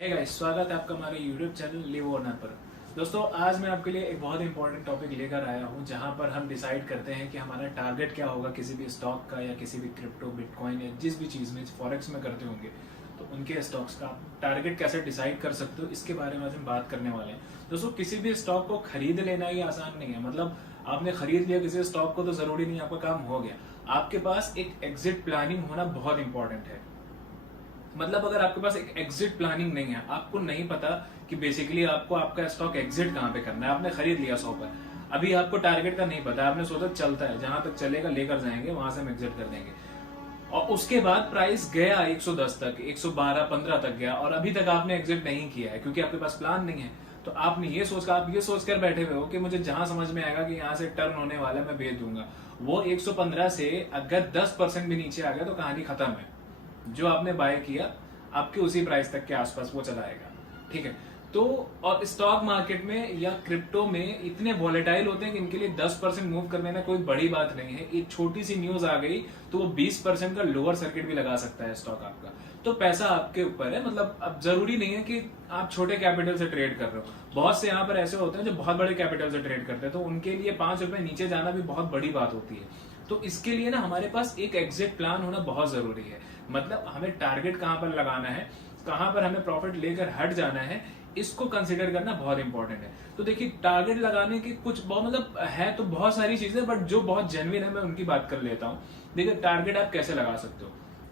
Hey guys, स्वागत है आपका हमारे YouTube चैनल लिव ओनर पर। दोस्तों, आज मैं आपके लिए एक बहुत इंपॉर्टेंट टॉपिक लेकर आया हूं, जहां पर हम डिसाइड करते हैं कि हमारा टारगेट क्या होगा किसी भी स्टॉक का या किसी भी क्रिप्टो, बिटकॉइन या जिस भी चीज़ में फॉरेक्स में करते होंगे तो उनके स्टॉक्स का टारगेट कैसे डिसाइड कर सकते हो, इसके बारे में आज हम बात करने वाले हैं। दोस्तों, किसी भी स्टॉक को खरीद लेना ही आसान नहीं है। मतलब आपने खरीद लिया किसी स्टॉक को तो जरूरी नहीं आपका काम हो गया। आपके पास एक एग्जिट प्लानिंग होना बहुत इंपॉर्टेंट है। मतलब अगर आपके पास एक एग्जिट प्लानिंग नहीं है, आपको नहीं पता कि बेसिकली आपको आपका स्टॉक एग्जिट कहाँ पे करना है। आपने खरीद लिया 100 पर, अभी आपको टारगेट का नहीं पता, आपने सोचा चलता है, जहां तक चलेगा लेकर जाएंगे, वहां से हम एग्जिट कर देंगे। और उसके बाद प्राइस गया 110 तक, 112, 15 तक गया और अभी तक आपने एग्जिट नहीं किया है क्योंकि आपके पास प्लान नहीं है। तो आपने ये सोचकर बैठे हुए हो कि मुझे जहां समझ में आएगा कि यहाँ से टर्न होने वाला है मैं बेच दूंगा। वो 115 से अगर 10% भी नीचे आ गया तो कहानी खत्म है। जो आपने बाय किया आपके उसी प्राइस तक के आसपास वो चलाएगा। ठीक है, तो और स्टॉक मार्केट में या क्रिप्टो में इतने वॉलेटाइल होते हैं कि इनके लिए 10% मूव कर लेना कोई बड़ी बात नहीं है। एक छोटी सी न्यूज आ गई तो वो 20% का लोअर सर्किट भी लगा सकता है स्टॉक आपका। तो पैसा आपके ऊपर है। मतलब अब जरूरी नहीं है कि आप छोटे कैपिटल से ट्रेड कर रहे हो। बहुत से यहाँ पर ऐसे होते हैं जो बहुत बड़े कैपिटल से ट्रेड करते हैं, तो उनके लिए 5 रुपए नीचे जाना भी बहुत बड़ी बात होती है। तो इसके लिए ना हमारे पास एक एग्जिट प्लान होना बहुत जरूरी है। मतलब हमें टारगेट कहां पर लगाना है, कहां पर हमें प्रॉफिट लेकर हट जाना है, इसको कंसिडर करना बहुत इंपॉर्टेंट है। तो देखिए, टारगेट लगाने की कुछ बहुत मतलब है तो बहुत सारी चीजें, बट जो बहुत जेन्युइन है मैं उनकी बात कर लेता हूँ। देखिए, टारगेट आप कैसे लगा सकते हो।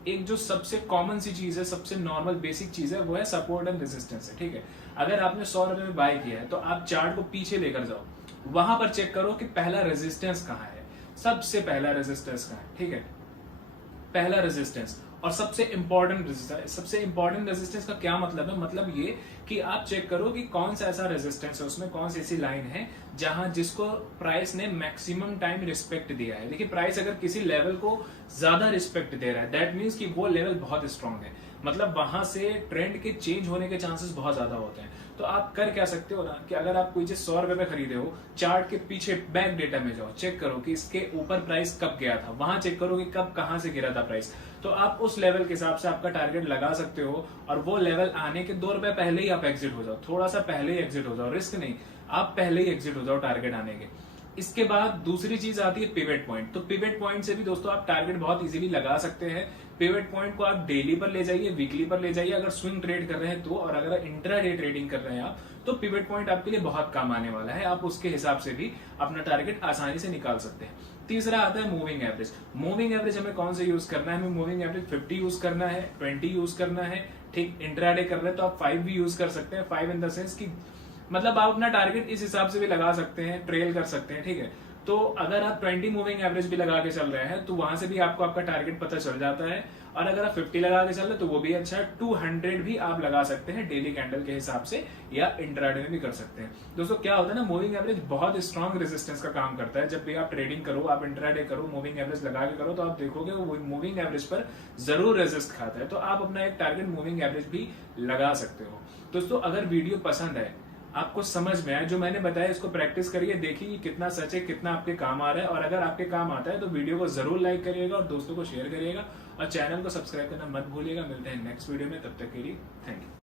एक जो सबसे कॉमन सी चीज है, सबसे नॉर्मल बेसिक चीज है, वो है सपोर्ट एंड रेजिस्टेंस है। ठीक है, अगर आपने 100 रुपए में बाय किया है तो आप चार्ट को पीछे लेकर जाओ, वहां पर चेक करो कि पहला रेजिस्टेंस कहाँ है। सबसे पहला रेजिस्टेंस कहाँ है। ठीक है, पहला रेजिस्टेंस और सबसे इंपॉर्टेंट रेजिस्टेंस का क्या मतलब है। मतलब ये कि आप चेक करो कि कौन सा ऐसा रेजिस्टेंस है, उसमें कौन सी ऐसी लाइन है जहां जिसको प्राइस ने मैक्सिमम टाइम रिस्पेक्ट दिया है। देखिए, प्राइस अगर किसी लेवल को ज्यादा रिस्पेक्ट दे रहा है, दैट मीन्स कि वो लेवल बहुत स्ट्रांग है। मतलब वहां से ट्रेंड के चेंज होने के चांसेस बहुत ज्यादा होते हैं। तो आप कर क्या सकते हो ना, कि अगर आप कोई चीज 100 रुपए में खरीदे हो, चार्ट के पीछे बैक डेटा में जाओ, चेक करो कि इसके ऊपर प्राइस कब गया था, वहां चेक करो कि कब कहां से गिरा था प्राइस। तो आप उस लेवल के हिसाब से आपका टारगेट लगा सकते हो और वो लेवल आने के 2 रुपए पहले ही आप एग्जिट हो जाओ। थोड़ा सा पहले ही एग्जिट हो जाओ, रिस्क नहीं, आप पहले ही एग्जिट हो जाओ टारगेट आने के। इसके बाद दूसरी चीज आती है पिवट पॉइंट। तो पिवट पॉइंट से भी दोस्तों आप टारगेट बहुत इजीली लगा सकते हैं। पिवट पॉइंट को आप डेली पर ले जाइए, वीकली पर ले जाइए अगर स्विंग ट्रेड कर रहे हैं तो, और अगर इंट्राडे ट्रेडिंग कर रहे हैं आप तो पिवट पॉइंट आपके लिए बहुत काम आने वाला है। आप उसके हिसाब से भी अपना टारगेट आसानी से निकाल सकते हैं। तीसरा आता है मूविंग एवरेज। मूविंग एवरेज हमें कौन से यूज करना है, हमें मूविंग एवरेज 50 यूज करना है, 20 यूज करना है। ठीक, इंट्राडे कर रहे हैं तो आप 5 भी यूज कर सकते हैं। 5 इन द सेंस की मतलब आप अपना टारगेट इस हिसाब से भी लगा सकते हैं, ट्रेल कर सकते हैं। ठीक है, तो अगर आप 20 मूविंग एवरेज भी लगा के चल रहे हैं तो वहां से भी आपको आपका टारगेट पता चल जाता है। और अगर आप 50 लगा के चल रहे हैं तो वो भी अच्छा है। 200 भी आप लगा सकते हैं डेली कैंडल के हिसाब से, या इंट्राडे में भी कर सकते हैं। दोस्तों, क्या होता है ना, मूविंग एवरेज बहुत स्ट्रॉन्ग रेजिस्टेंस का काम करता है। जब भी आप ट्रेडिंग करो, आप इंट्राडे करो, मूविंग एवरेज लगा के करो, तो आप देखोगे वो मूविंग एवरेज पर जरूर रेजिस्ट खाता है। तो आप अपना एक टारगेट मूविंग एवरेज भी लगा सकते हो। दोस्तों, अगर वीडियो पसंद है, आपको समझ में आए जो मैंने बताया, इसको प्रैक्टिस करिए, देखिए कितना सच है, कितना आपके काम आ रहा है। और अगर आपके काम आता है तो वीडियो को जरूर लाइक करिएगा और दोस्तों को शेयर करिएगा और चैनल को सब्सक्राइब करना मत भूलिएगा। मिलते हैं नेक्स्ट वीडियो में, तब तक के लिए थैंक यू।